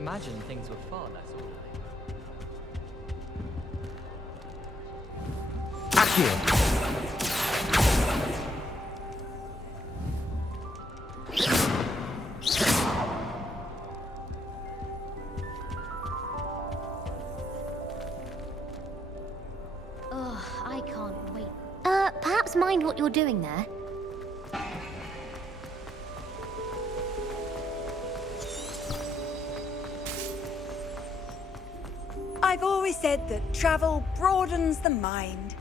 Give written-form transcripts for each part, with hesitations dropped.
imagine things were far less orderly. Oh, I can't wait. Perhaps mind what you're doing there? I've always said that travel broadens the mind.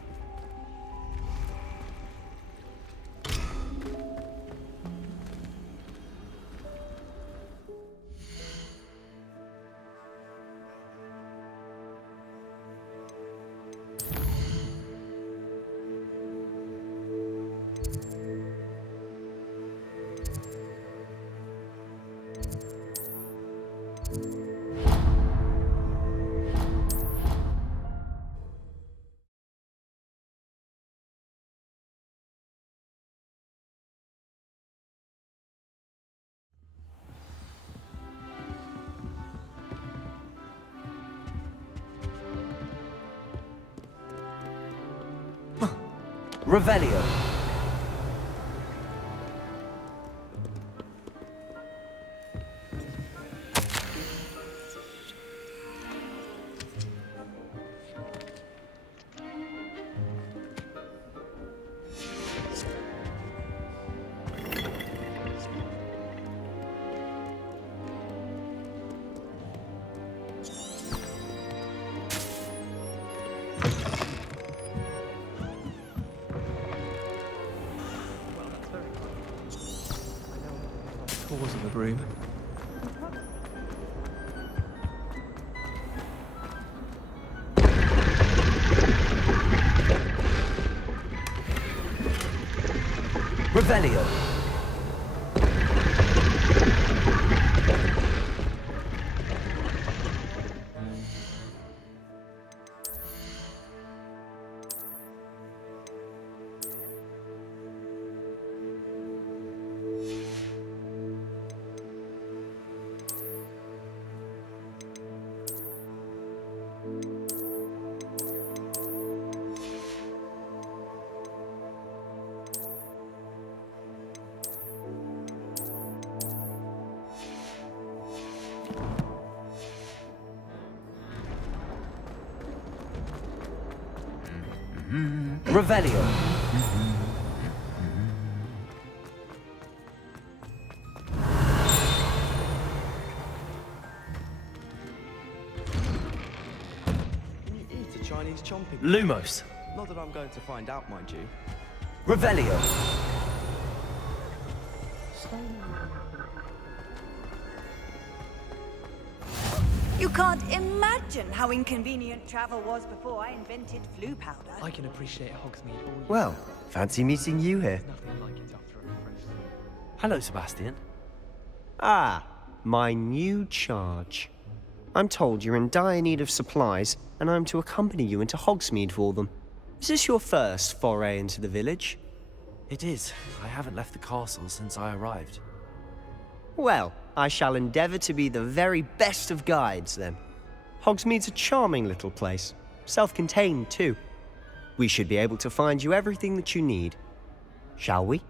Revelio. Cause of the broom. Revelio. Revelio. Can you eat a Chinese chomping? Lumos. Not that I'm going to find out, mind you. Revelio. You can't imagine how inconvenient travel was before I invented flu powder. I can appreciate Hogsmead all year. Well, fancy meeting you here. Nothing like it after a refresh. Hello, Sebastian. Ah, my new charge. I'm told you're in dire need of supplies, and I'm to accompany you into Hogsmead for them. Is this your first foray into the village? It is. I haven't left the castle since I arrived. Well, I shall endeavour to be the very best of guides, then. Hogsmead's a charming little place. Self-contained, too. We should be able to find you everything that you need. Shall we?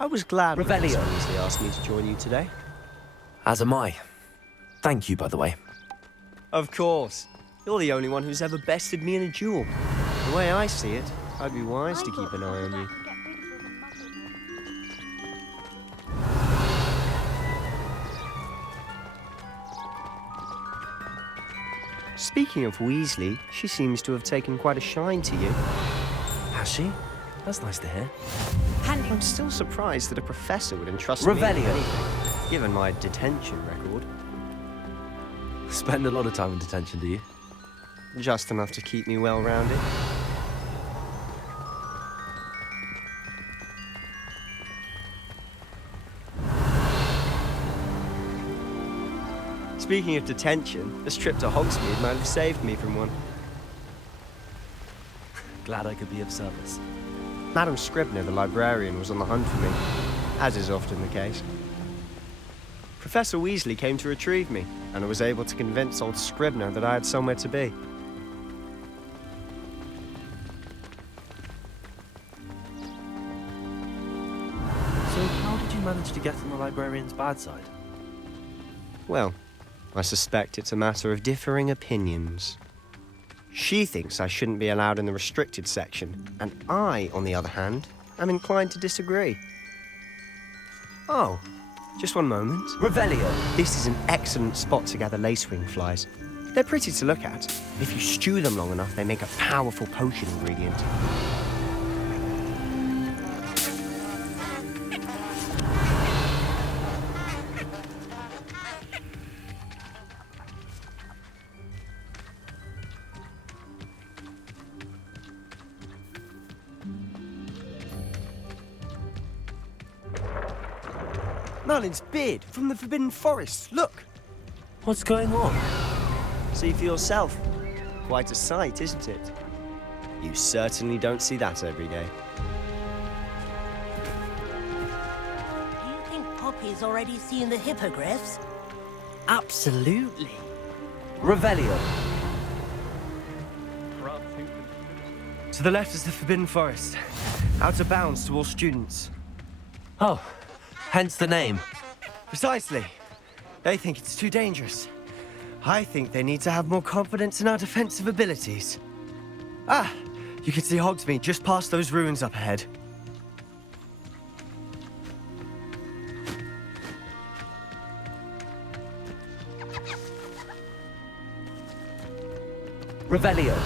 I was glad when Revelio. they asked me to join you today. As am I. Thank you, by the way. Of course. You're the only one who's ever bested me in a duel. The way I see it, I'd be wise to keep an eye on you. Speaking of Weasley, she seems to have taken quite a shine to you. Has she? That's nice to hear. Handy. I'm still surprised that a professor would entrust me with Revelio. anything, given my detention record. Spend a lot of time in detention, do you? Just enough to keep me well-rounded. Speaking of detention, this trip to Hogsmead might have saved me from one. Glad I could be of service. Madam Scribner, the librarian, was on the hunt for me, as is often the case. Professor Weasley came to retrieve me, and I was able to convince old Scribner that I had somewhere to be. So how did you manage to get on the librarian's bad side? Well, I suspect it's a matter of differing opinions. She thinks I shouldn't be allowed in the restricted section, and I, on the other hand, am inclined to disagree. Oh, just one moment. Revelio. This is an excellent spot to gather lacewing flies. They're pretty to look at. If you stew them long enough, they make a powerful potion ingredient. Merlin's beard from the Forbidden Forest. Look! What's going on? See for yourself. Quite a sight, isn't it? You certainly don't see that every day. Do you think Poppy's already seen the hippogriffs? Absolutely. Revelio. To the left is the Forbidden Forest. Out of bounds to all students. Oh, hence the name. Precisely. They think it's too dangerous. I think they need to have more confidence in our defensive abilities. Ah, you can see Hogsmead just past those ruins up ahead. Revelio.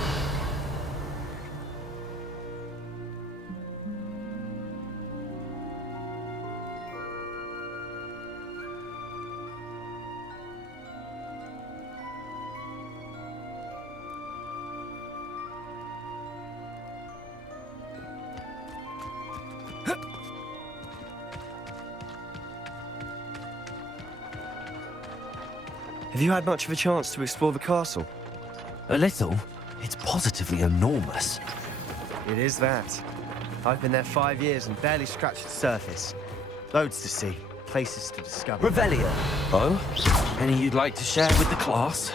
Have you had much of a chance to explore the castle? A little. It's positively enormous. It is that. I've been there 5 years and barely scratched the surface. Loads to see, places to discover. Revelio. Oh? Any you'd like to share with the class?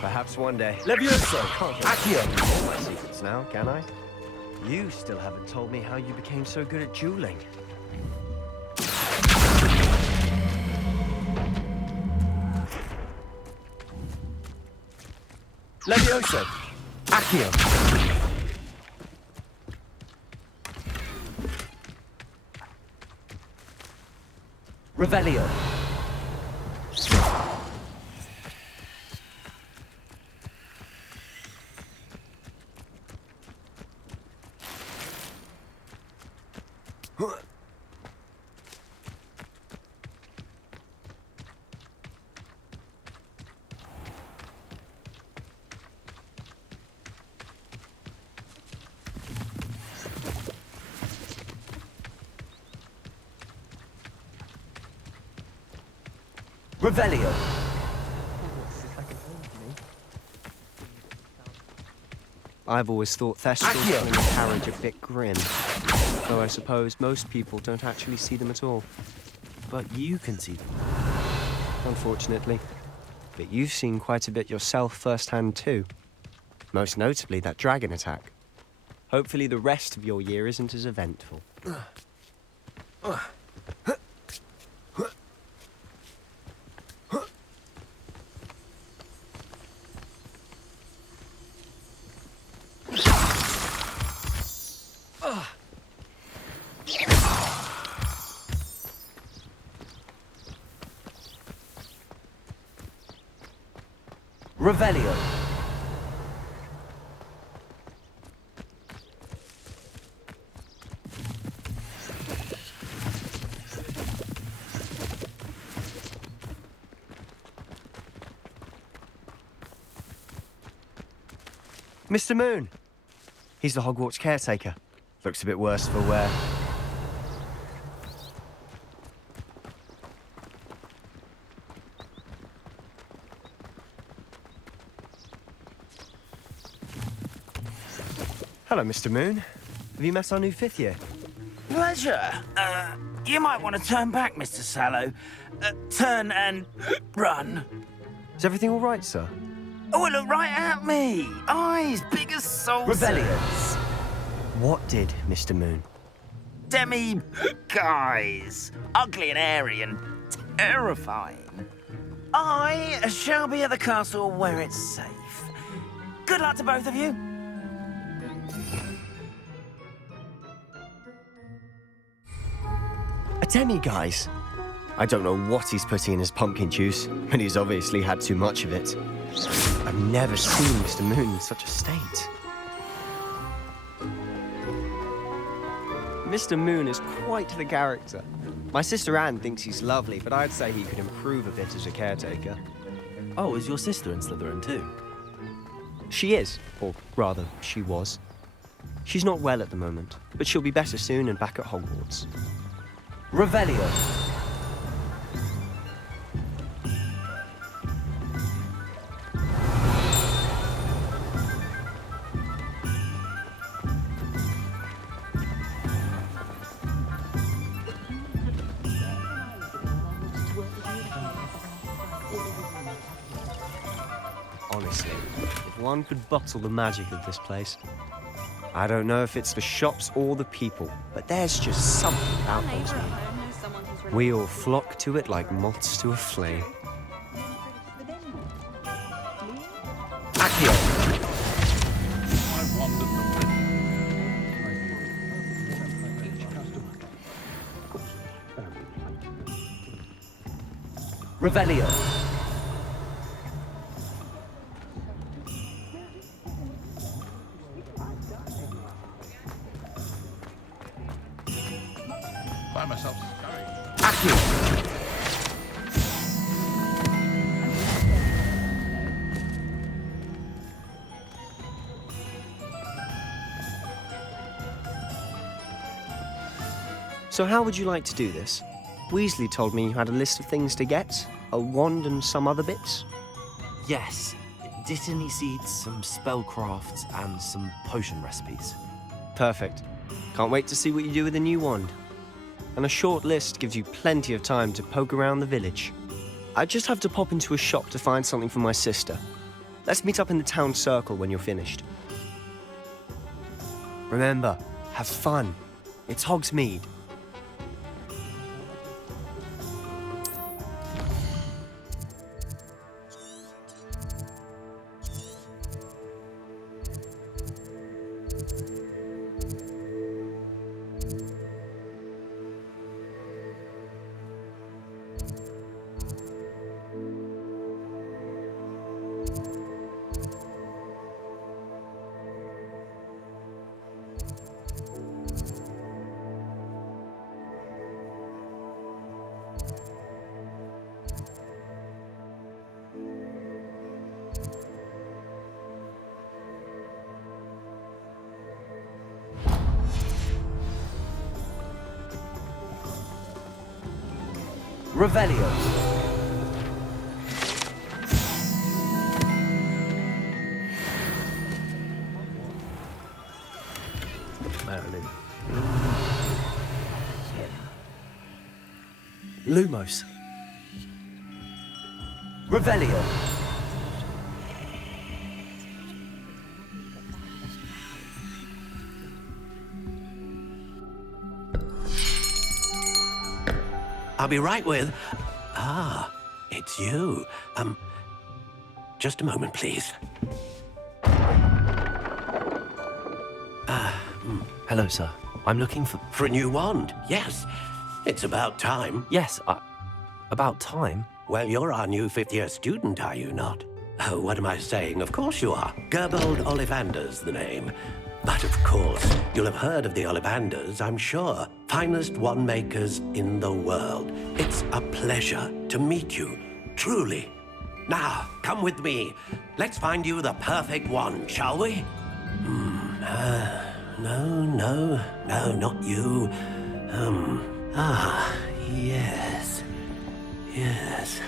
Perhaps one day. Levioso. Accio! All my secrets now, can I? You still haven't told me how you became so good at dueling. Levioso. Accio. Revelio. Revelio. I've always thought Thestrals Accio. in the carriage a bit grim. Though I suppose most people don't actually see them at all. But you can see them. Unfortunately. But you've seen quite a bit yourself firsthand too. Most notably that dragon attack. Hopefully the rest of your year isn't as eventful. Revelio. Mr. Moon. He's the Hogwarts caretaker. Looks a bit worse for wear. Hello, Mr. Moon. Have you met our new fifth year? Pleasure. You might want to turn back, Mr. Sallow. Turn and run. Is everything all right, sir? Oh, look right at me. Eyes big as saucers. Rebellions. What did, Mr. Moon? Guys. Ugly and airy and terrifying. I shall be at the castle where it's safe. Good luck to both of you. A demi-guise? I don't know what he's putting in his pumpkin juice, but he's obviously had too much of it. I've never seen Mr. Moon in such a state. Mr. Moon is quite the character. My sister Anne thinks he's lovely, but I'd say he could improve a bit as a caretaker. Oh, is your sister in Slytherin too? She is, or rather, she was. She's not well at the moment, but she'll be better soon and back at Hogwarts. Revelio. Honestly, if one could bottle the magic of this place. I don't know if it's the shops or the people, but there's just something about Hogsmeade. We all flock to it like moths to a flame. Accio! Revelio. Find myself So how would you like to do this? Weasley told me you had a list of things to get, a wand and some other bits. Yes. Dittany seeds, some spellcrafts, and some potion recipes. Perfect. Can't wait to see what you do with the new wand. And a short list gives you plenty of time to poke around the village. I just have to pop into a shop to find something for my sister. Let's meet up in the town circle when you're finished. Remember, have fun. It's Hogsmeade. Revelio. Marilyn. Lumos. Revelio. I'll be right with... Ah, it's you. Just a moment, please. Hello, sir. I'm looking for... For a new wand, yes. It's about time. Yes, about time. Well, you're our new fifth-year student, are you not? Oh, what am I saying? Of course you are. Gerbold Ollivander's the name. But of course, you'll have heard of the Ollivanders, I'm sure. Finest wand makers in the world. It's a pleasure to meet you, truly. Now, come with me. Let's find you the perfect wand, shall we? No, not you. Yes. Yes.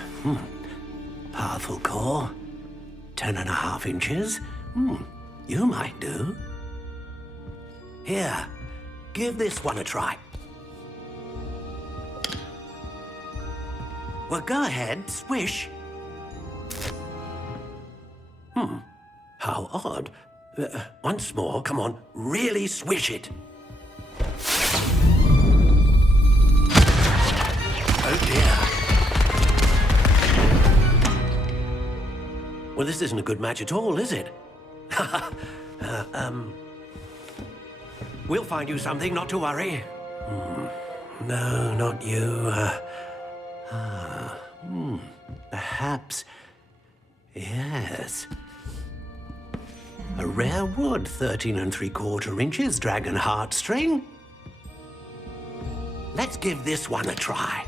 Powerful core. 10.5 inches. You might do. Here, give this one a try. Well, go ahead, swish. How odd. Once more, come on, really swish it. Oh dear. Well, this isn't a good match at all, is it? We'll find you something, not to worry. No, not you. Perhaps. Yes. A rare wood, 13 3/4 inches, dragon heartstring. Let's give this one a try.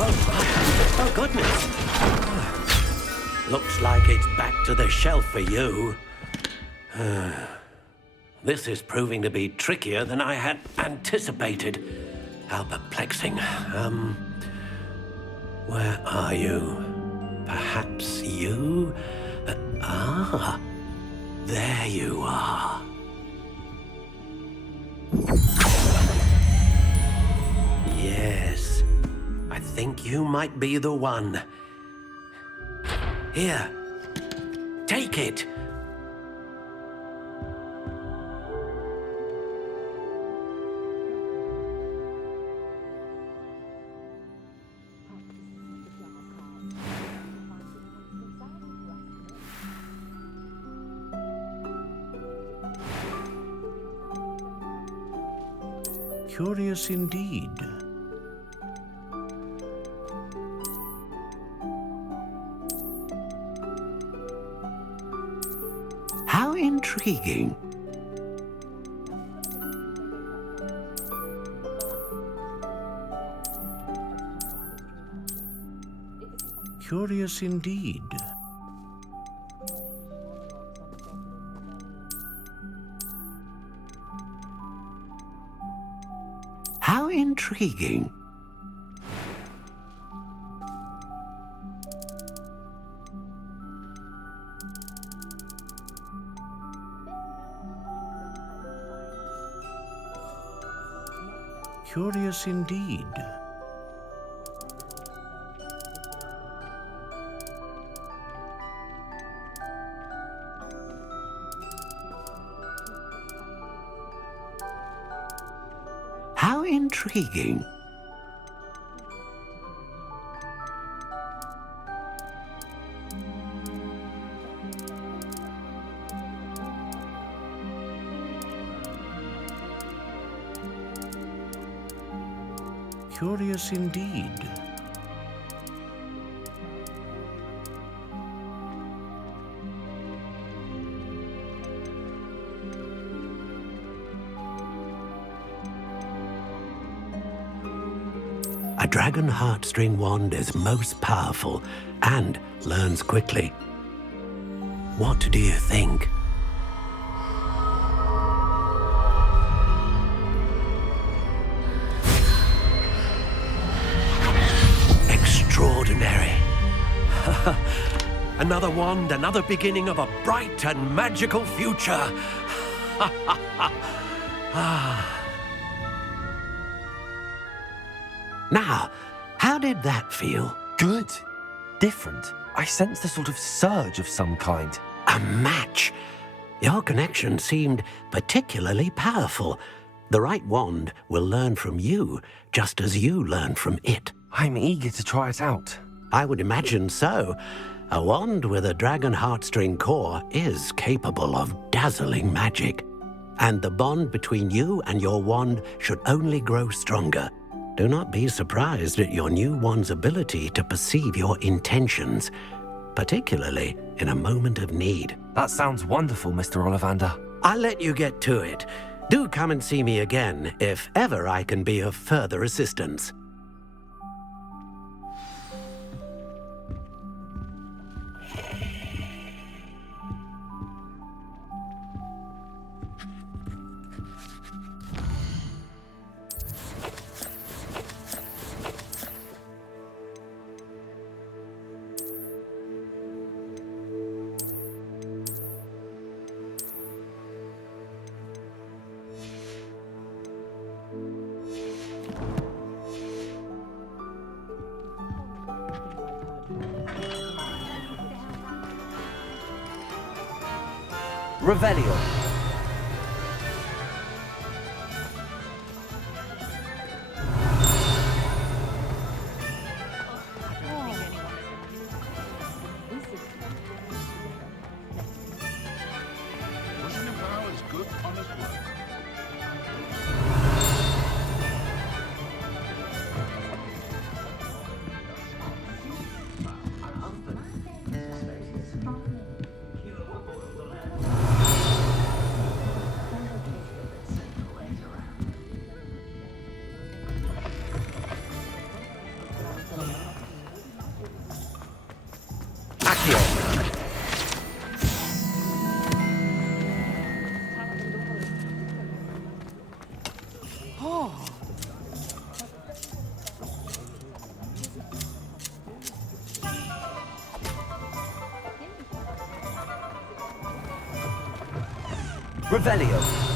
Oh, goodness. Looks like it's back to the shelf for you. This is proving to be trickier than I had anticipated. How perplexing. Where are you? Perhaps you? There you are. Yes, I think you might be the one. Here, take it. Curious indeed. How intriguing. Curious indeed. How intriguing. Curious indeed. How intriguing. Curious indeed. A dragon heartstring wand is most powerful and learns quickly. What do you think? Extraordinary. Another wand, another beginning of a bright and magical future. Now, how did that feel? Good. Different. I sensed a sort of surge of some kind. A match. Your connection seemed particularly powerful. The right wand will learn from you, just as you learn from it. I'm eager to try it out. I would imagine so. A wand with a dragon heartstring core is capable of dazzling magic. And the bond between you and your wand should only grow stronger. Do not be surprised at your new wand's ability to perceive your intentions, particularly in a moment of need. That sounds wonderful, Mr. Ollivander. I'll let you get to it. Do come and see me again if ever I can be of further assistance. Revelio. Revelio.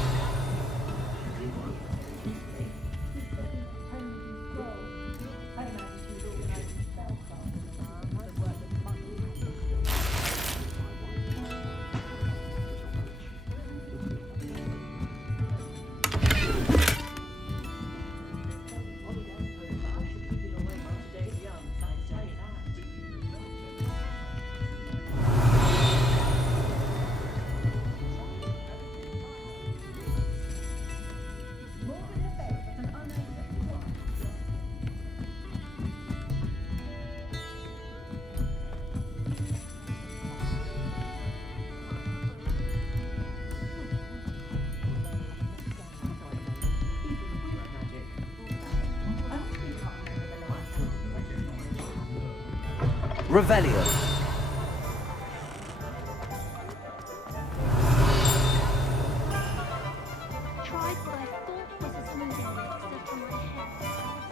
Revelio. Tried what I thought was a smooth except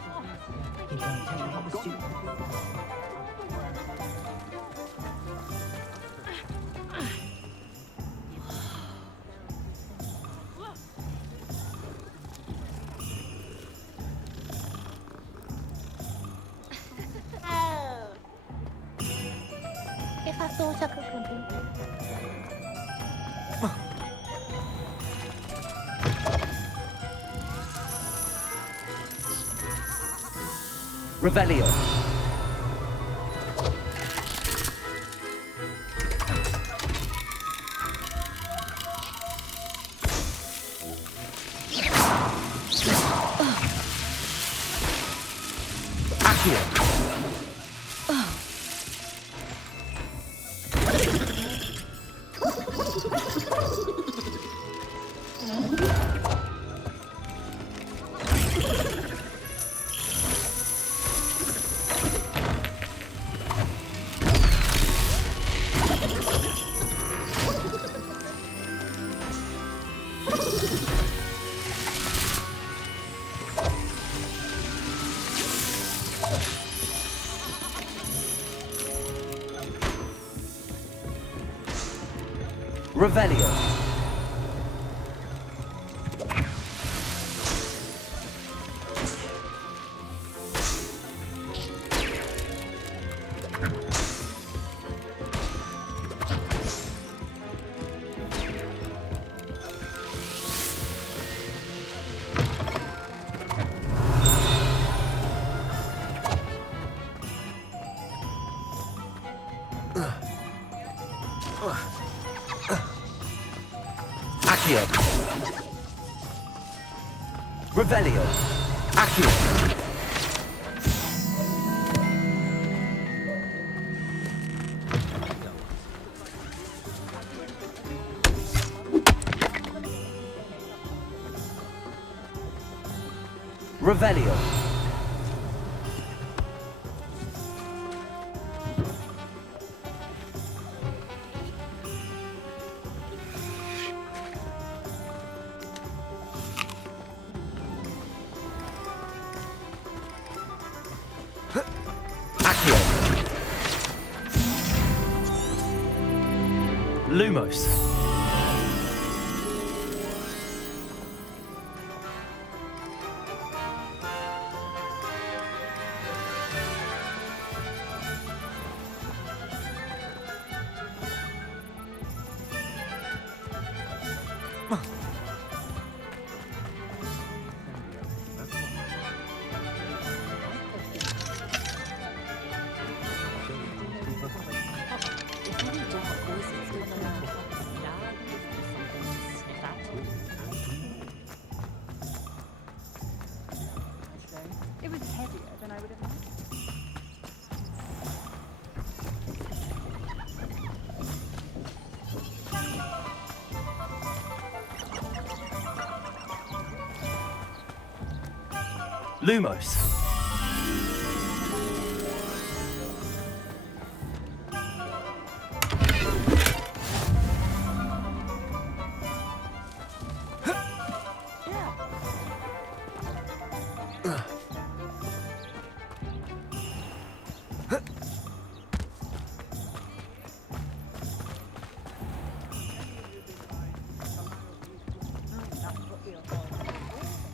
for my head. You don't tell me what was stupid. If I thought I could compete. Revelio. Accio. Revelio. Accio. Revelio. Accio. Revelio. Lumos. It was heavier than I would have liked. Lumos.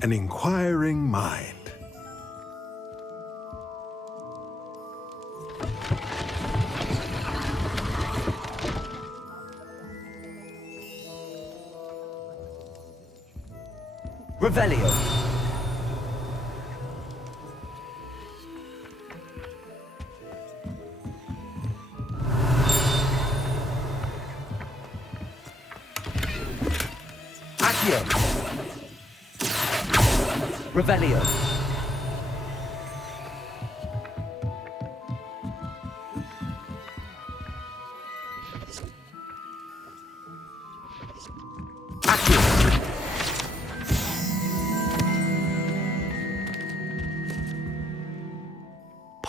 An inquiring mind. Revelio. Accio. Revelio.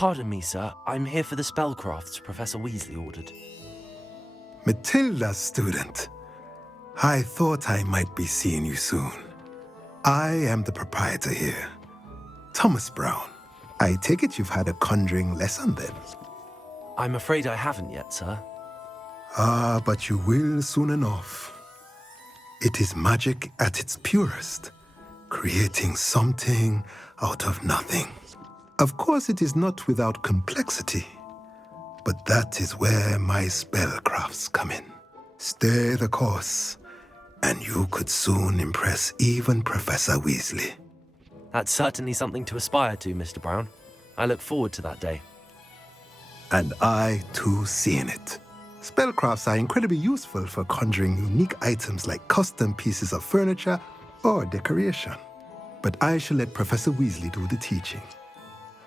Pardon me, sir. I'm here for the spellcrafts Professor Weasley ordered. Matilda's student. I thought I might be seeing you soon. I am the proprietor here, Thomas Brown. I take it you've had a conjuring lesson then? I'm afraid I haven't yet, sir. Ah, but you will soon enough. It is magic at its purest, creating something out of nothing. Of course, it is not without complexity, but that is where my spellcrafts come in. Stay the course, and you could soon impress even Professor Weasley. That's certainly something to aspire to, Mr. Brown. I look forward to that day. And I, too, seeing it. Spellcrafts are incredibly useful for conjuring unique items like custom pieces of furniture or decoration. But I shall let Professor Weasley do the teaching.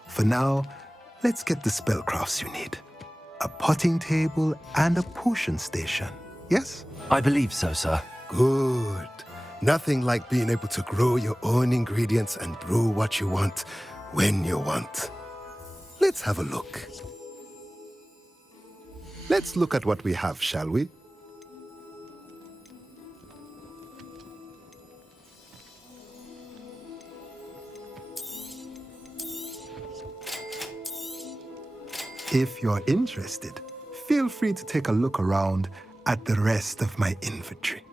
For now, let's get the spellcrafts you need. A potting table and a potion station, yes? I believe so, sir. Good. Nothing like being able to grow your own ingredients and brew what you want when you want. Let's have a look. Let's look at what we have, shall we? If you're interested, feel free to take a look around at the rest of my inventory.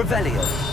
Revelio.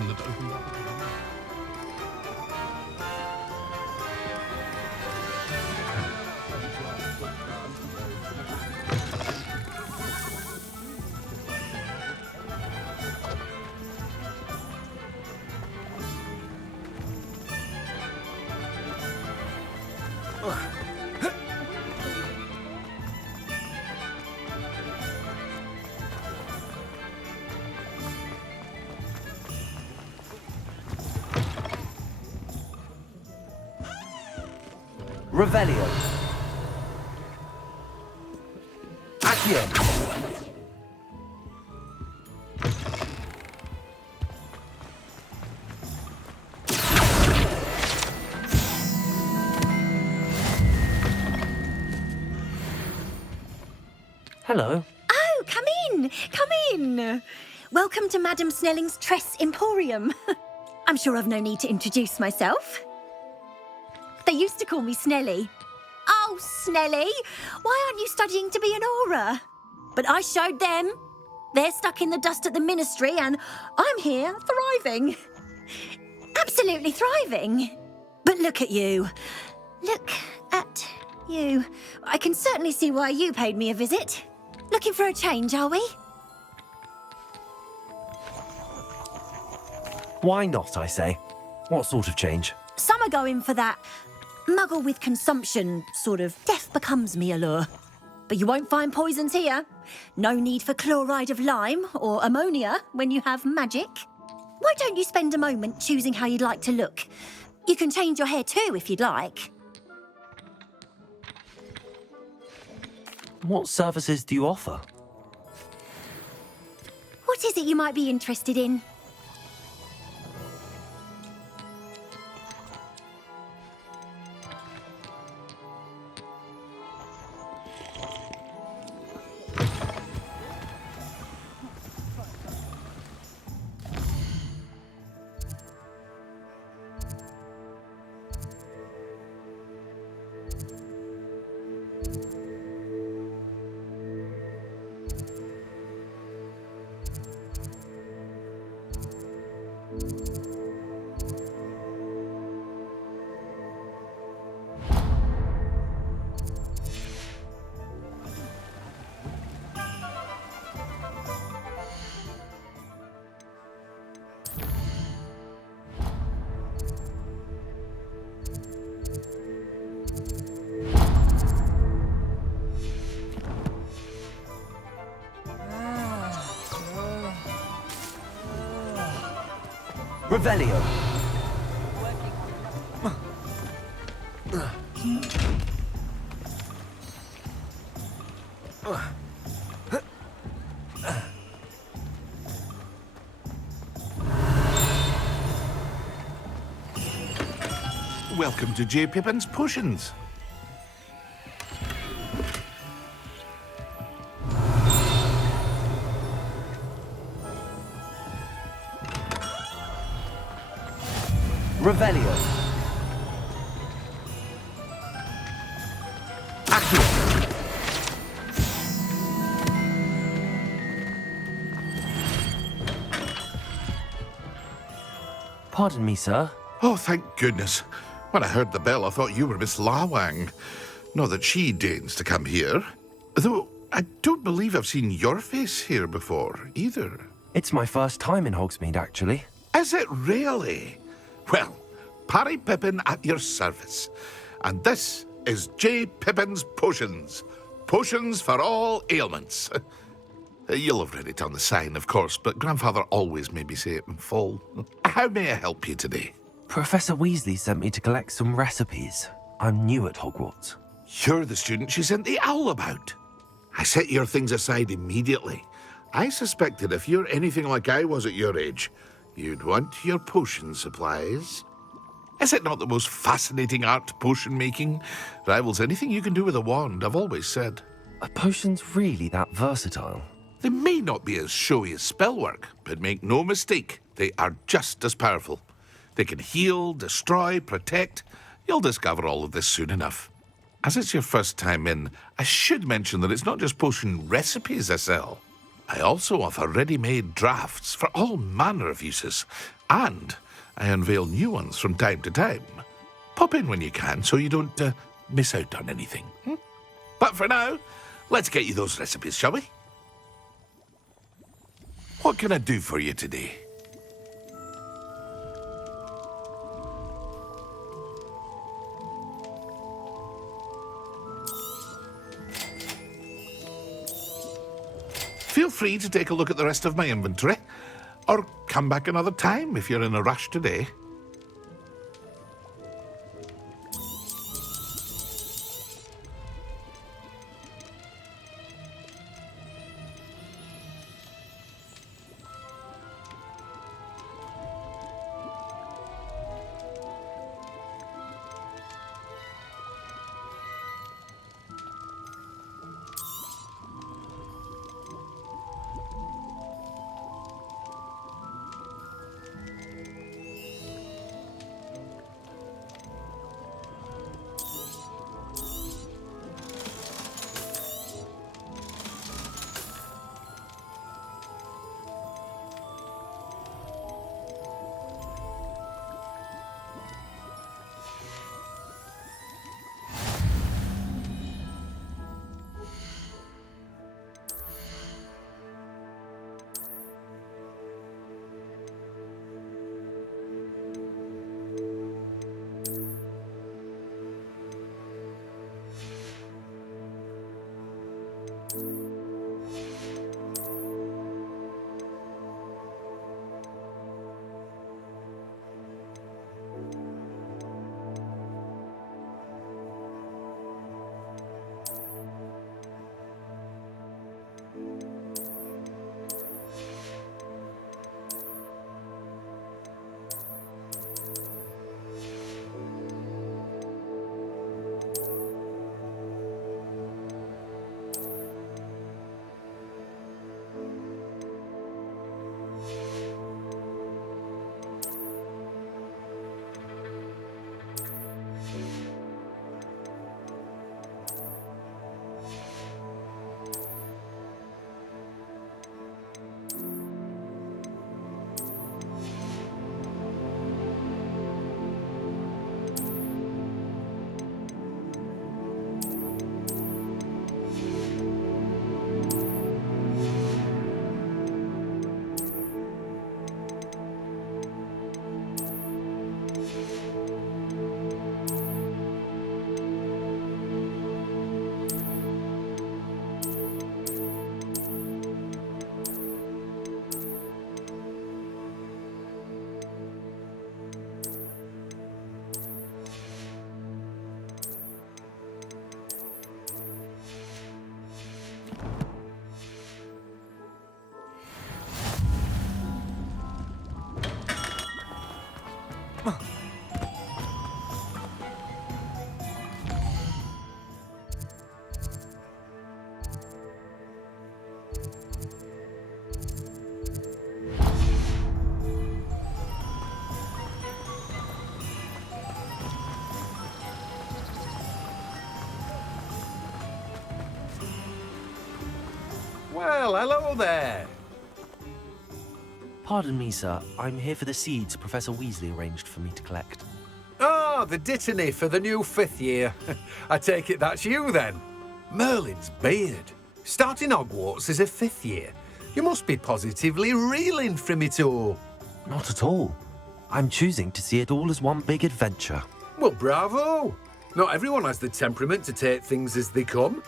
interruption that opened up. Revelio. Accio. Hello. Oh, come in. Come in. Welcome to Madame Snelling's Tress Emporium. I'm sure I've no need to introduce myself. They used to call me Snelly. Oh, Snelly, why aren't you studying to be an aura? But I showed them. They're stuck in the dust at the ministry and I'm here thriving. Absolutely thriving. But look at you. Look at you. I can certainly see why you paid me a visit. Looking for a change, are we? Why not, I say? What sort of change? Some are going for that muggle with consumption, sort of death becomes me allure. But you won't find poisons here. No need for chloride of lime or ammonia when you have magic. Why don't you spend a moment choosing how you'd like to look? You can change your hair too if you'd like. What services do you offer? What is it you might be interested in? Revelio. Welcome to J. Pippin's Potions. Revelio. Accio. Pardon me, sir. Oh, thank goodness. When I heard the bell, I thought you were Miss Lawang. Not that she deigns to come here. Though I don't believe I've seen your face here before, either. It's my first time in Hogsmead, actually. Is it really? Well, Parry Pippin at your service. And this is J. Pippin's Potions. Potions for all ailments. You'll have read it on the sign, of course, but Grandfather always made me say it in full. How may I help you today? Professor Weasley sent me to collect some recipes. I'm new at Hogwarts. You're the student she sent the owl about. I set your things aside immediately. I suspected if you're anything like I was at your age, you'd want your potion supplies. Is it not the most fascinating art, potion making? Rivals anything you can do with a wand, I've always said. Are potions really that versatile? They may not be as showy as spellwork, but make no mistake, they are just as powerful. They can heal, destroy, protect. You'll discover all of this soon enough. As it's your first time in, I should mention that it's not just potion recipes I sell. I also offer ready-made drafts for all manner of uses. And I unveil new ones from time to time. Pop in when you can so you don't miss out on anything. But for now, let's get you those recipes, shall we? What can I do for you today? Feel free to take a look at the rest of my inventory, or come back another time if you're in a rush today. Well, hello there. Pardon me, sir. I'm here for the seeds Professor Weasley arranged for me to collect. Oh, the dittany for the new 5th year. I take it that's you, then. Merlin's beard. Starting Hogwarts as a 5th year. You must be positively reeling from it all. Not at all. I'm choosing to see it all as one big adventure. Well, bravo. Not everyone has the temperament to take things as they come.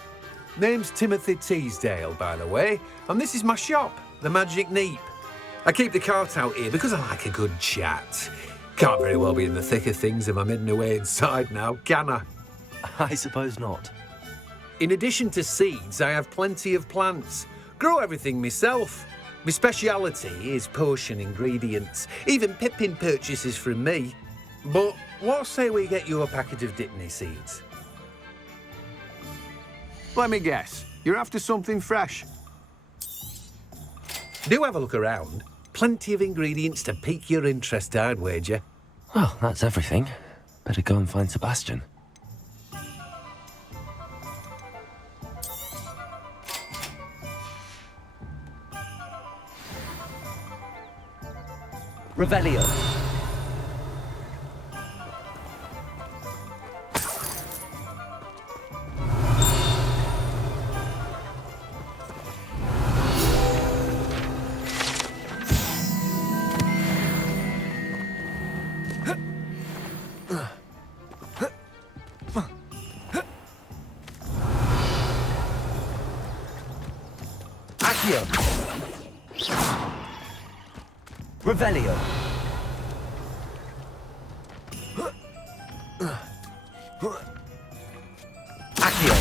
Name's Timothy Teasdale, by the way, and this is my shop, the Magic Neep. I keep the cart out here because I like a good chat. Can't very well be in the thick of things if I'm hidden away inside now, can I? I suppose not. In addition to seeds, I have plenty of plants. Grow everything myself. My speciality is potion ingredients. Even Pippin purchases from me. But what say we get you a packet of Dittany seeds? Let me guess. You're after something fresh. Do have a look around. Plenty of ingredients to pique your interest, I'd wager. Well, that's everything. Better go and find Sebastian. Revelio. Accio. Revelio. Accio.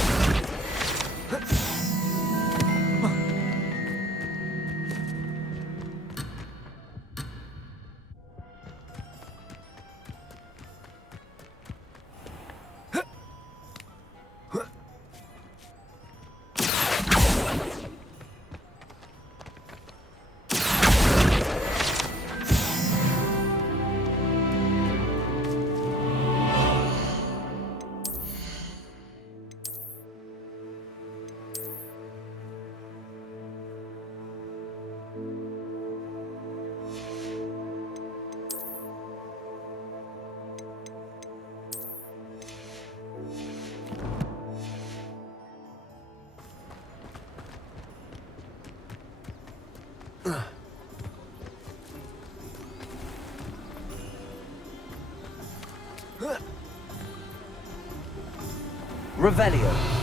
Revelio.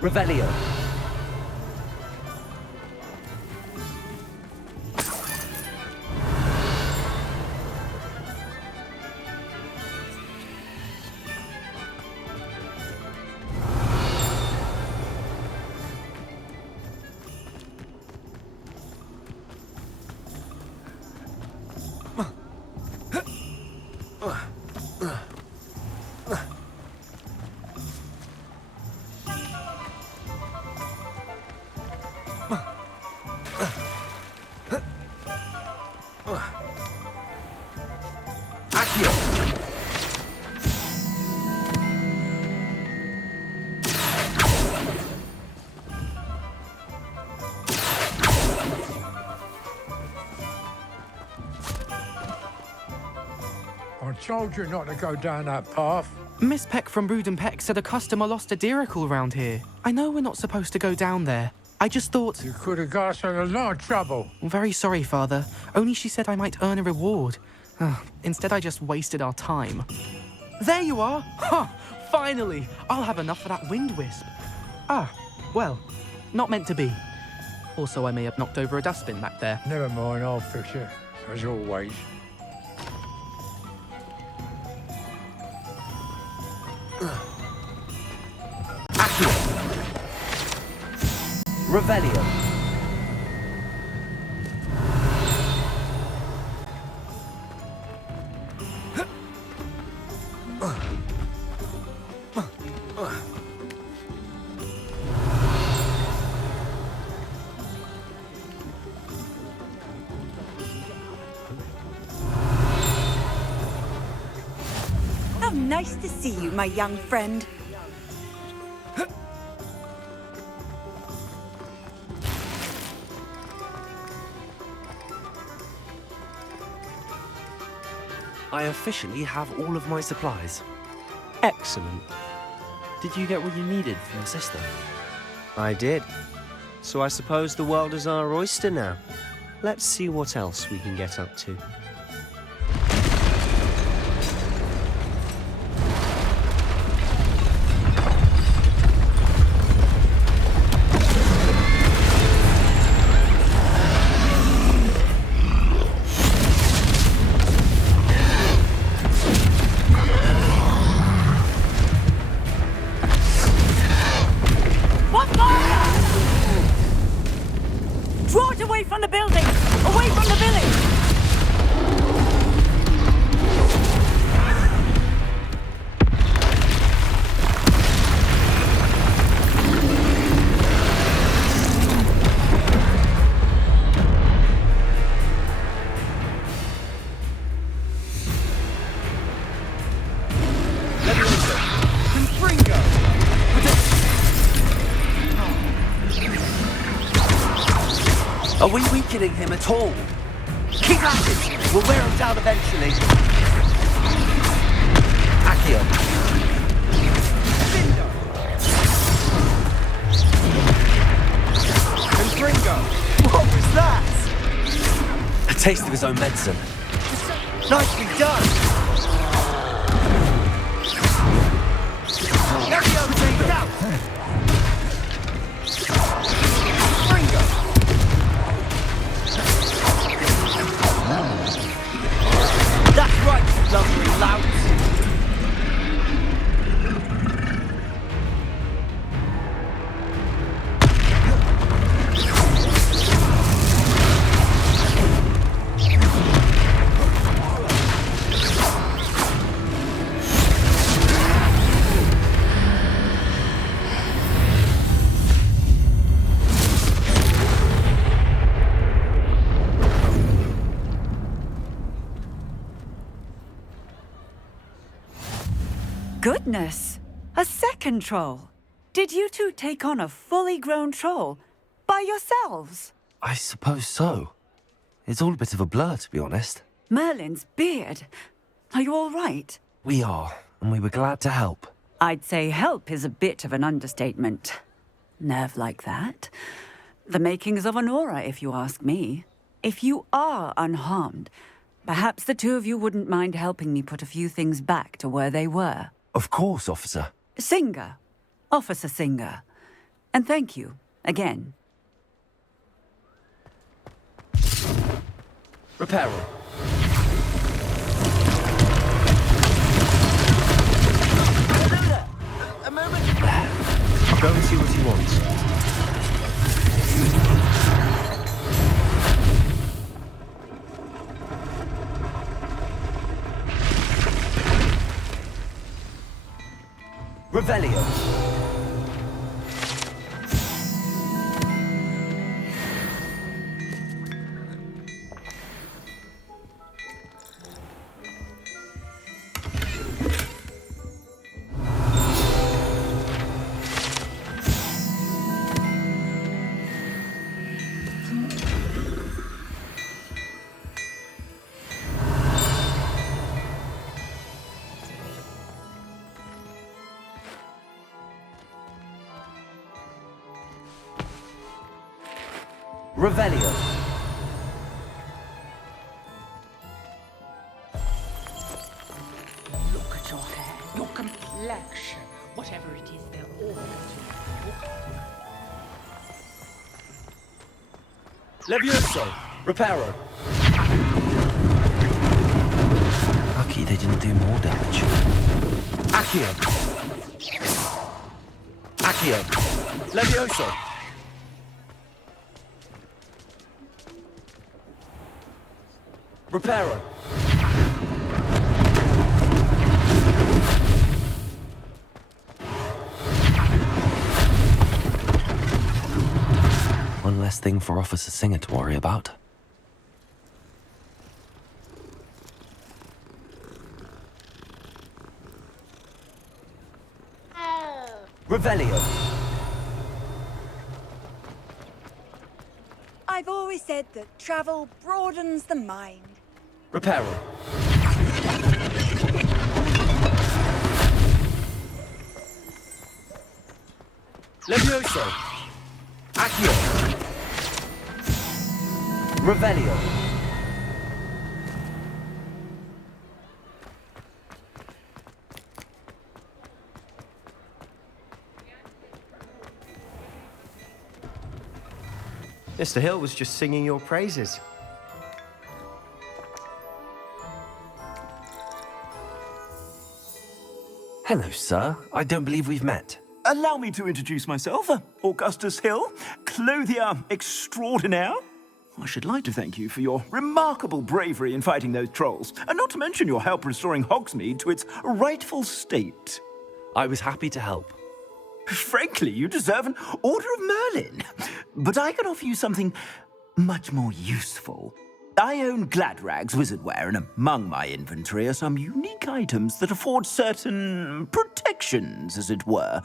Revelio. I told you not to go down that path. Miss Peck from Brood and Peck said a customer lost a diricle around here. I know we're not supposed to go down there. I just thought... You could have got us in a lot of trouble. I'm very sorry, Father. Only she said I might earn a reward. Instead, I just wasted our time. There you are! Ha! Finally! I'll have enough for that wind wisp. Ah, well, not meant to be. Also, I may have knocked over a dustbin back there. Never mind, I'll fix it, as always. Accio. Revelio. How nice to see you, my young friend. I officially have all of my supplies. Excellent. Did you get what you needed for your sister? I did. So I suppose the world is our oyster now. Let's see what else we can get up to. Draw it away from the building! Away from the village! Are we weakening him at all? Keep at it! We'll wear him down eventually. Accio. Ringo! What was that? A taste of his own medicine. Nicely done! Levio, take it out! Ringo! That's right, you lovely louts! Goodness! A second troll! Did you two take on a fully grown troll? By yourselves? I suppose so. It's all a bit of a blur, to be honest. Merlin's beard. Are you all right? We are, and we were glad to help. I'd say help is a bit of an understatement. Nerve like that. The makings of an aura, if you ask me. If you are unharmed, perhaps the two of you wouldn't mind helping me put a few things back to where they were. Of course, officer. Singer. Officer Singer. And thank you, again. Reparo. A moment. I'll go and see what he wants. Revelio. Revelio. Look at your hair, your complexion, whatever it is, they're all Levioso. Reparo. Lucky they didn't do more damage. Accio. Accio. Levioso. Reparo. One less thing for Officer Singer to worry about. Revelio. I've always said that travel broadens the mind. Reparo. Levioso. Accio. Revelio. Mr. Hill was just singing your praises. Hello, sir. I don't believe we've met. Allow me to introduce myself, Augustus Hill, clothier extraordinaire. I should like to thank you for your remarkable bravery in fighting those trolls, and not to mention your help restoring Hogsmead to its rightful state. I was happy to help. Frankly, you deserve an Order of Merlin. But I can offer you something much more useful. I own Gladrag's wizardware, and among my inventory are some unique items that afford certain protections, as it were.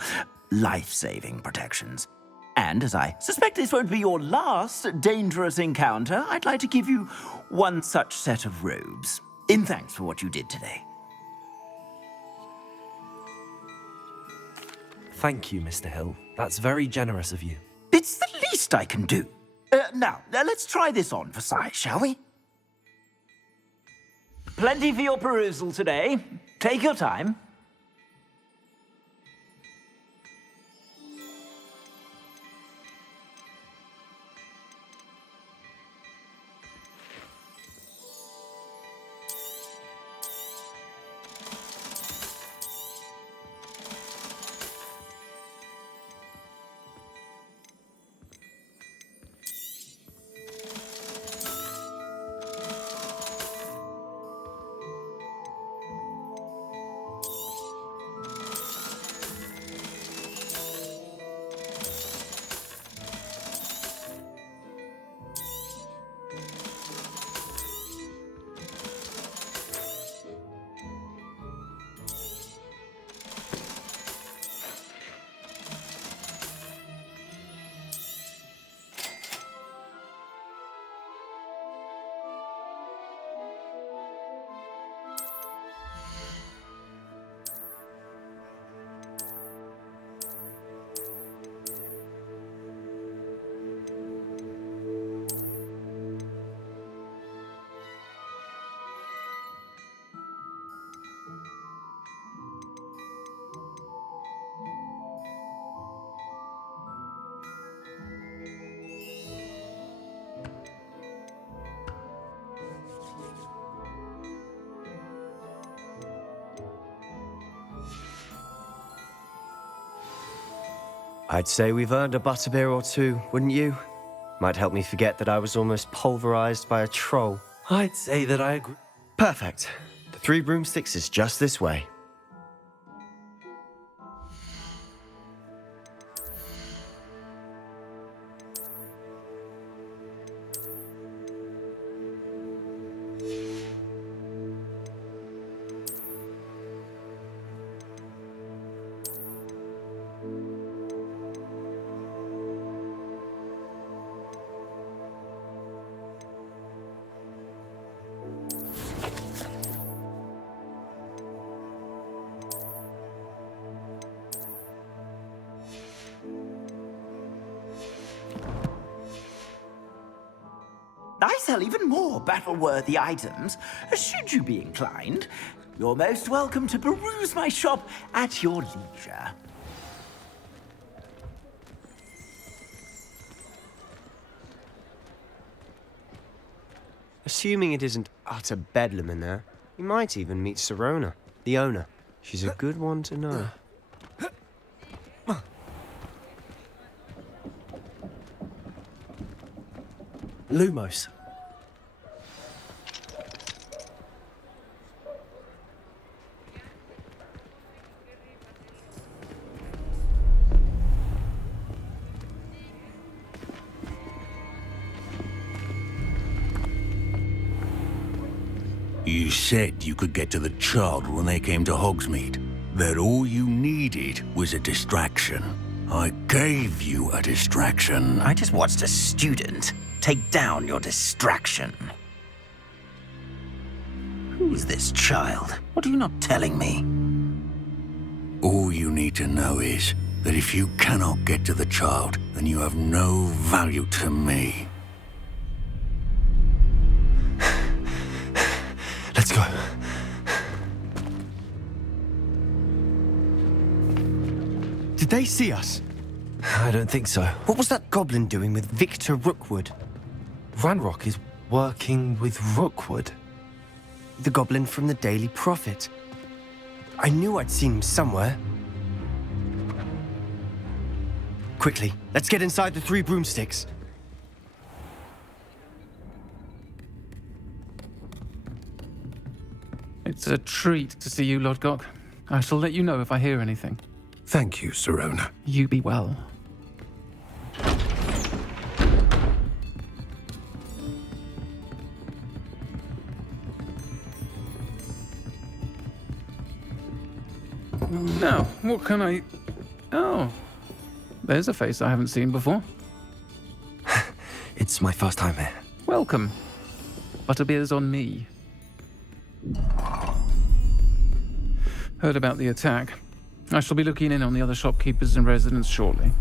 Life-saving protections. And as I suspect this won't be your last dangerous encounter, I'd like to give you one such set of robes, in thanks for what you did today. Thank you, Mr. Hill. That's very generous of you. It's the least I can do. Now, let's try this on for size, shall we? Plenty for your perusal today. Take your time. I'd say we've earned a butterbeer or two, wouldn't you? Might help me forget that I was almost pulverized by a troll. I'd say that I agree. Perfect. The Three Broomsticks is just this way. I sell even more battle-worthy items, should you be inclined. You're most welcome to peruse my shop at your leisure. Assuming it isn't utter bedlam in there, you might even meet Sirona, the owner. She's a good one to know. Lumos. You said you could get to the child when they came to Hogsmead. That all you needed was a distraction. I gave you a distraction. I just watched a student take down your distraction. Who is this child? What are you not telling me? All you need to know is that if you cannot get to the child, then you have no value to me. Let's go. Did they see us? I don't think so. What was that goblin doing with Victor Rookwood? Ranrock is working with Rookwood. The goblin from the Daily Prophet. I knew I'd seen him somewhere. Quickly, let's get inside the Three Broomsticks. It's a treat to see you, Lodgok. I shall let you know if I hear anything. Thank you, Sirona. You be well. Now, what can I... Oh. There's a face I haven't seen before. It's my first time here. Welcome. Butterbeer's on me. Heard about the attack. I shall be looking in on the other shopkeepers and residents shortly.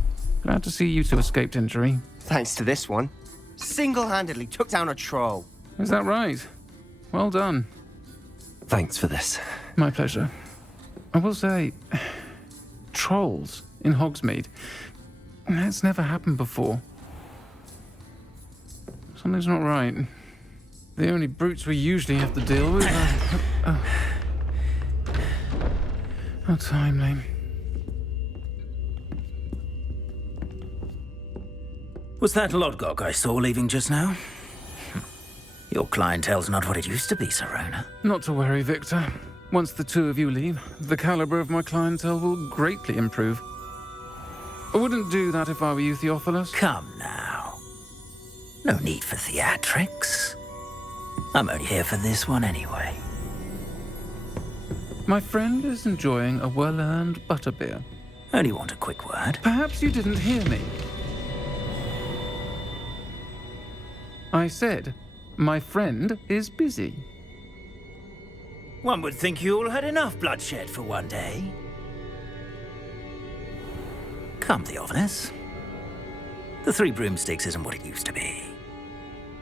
Glad to see you two escaped injury. Thanks to this one. Single-handedly took down a troll. Is that right? Well done. Thanks for this. My pleasure. I will say, trolls in Hogsmeade. That's never happened before. Something's not right. The only brutes we usually have to deal with are... How timely. Was that Lodgok I saw leaving just now? Your clientele's not what it used to be, Serona. Not to worry, Victor. Once the two of you leave, the caliber of my clientele will greatly improve. I wouldn't do that if I were you, Theophilus. Come now. No need for theatrics. I'm only here for this one anyway. My friend is enjoying a well-earned butterbeer. Only want a quick word. Perhaps you didn't hear me. I said, my friend is busy. One would think you all had enough bloodshed for one day. Come, Theophilus. The Three Broomsticks isn't what it used to be.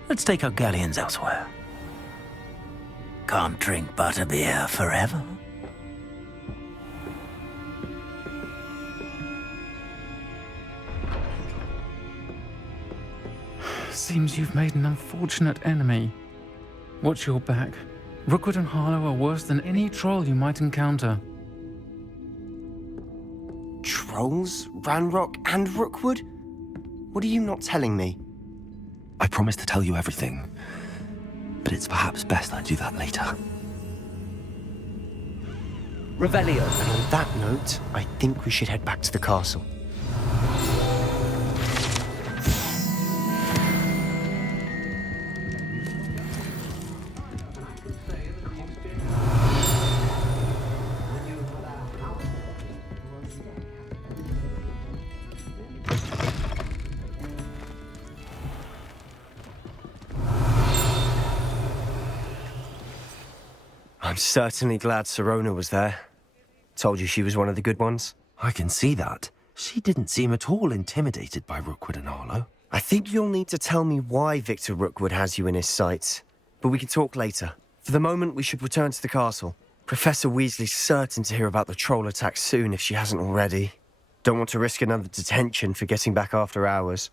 Let's take our galleons elsewhere. Can't drink butterbeer forever. Seems you've made an unfortunate enemy. Watch your back. Rookwood and Harlow are worse than any troll you might encounter. Trolls? Ranrock and Rookwood? What are you not telling me? I promise to tell you everything, but it's perhaps best I do that later. Revelio. And on that note, I think we should head back to the castle. I'm certainly glad Serona was there. Told you she was one of the good ones. I can see that. She didn't seem at all intimidated by Rookwood and Harlow. I think you'll need to tell me why Victor Rookwood has you in his sights. But we can talk later. For the moment, we should return to the castle. Professor Weasley's certain to hear about the troll attack soon if she hasn't already. Don't want to risk another detention for getting back after hours.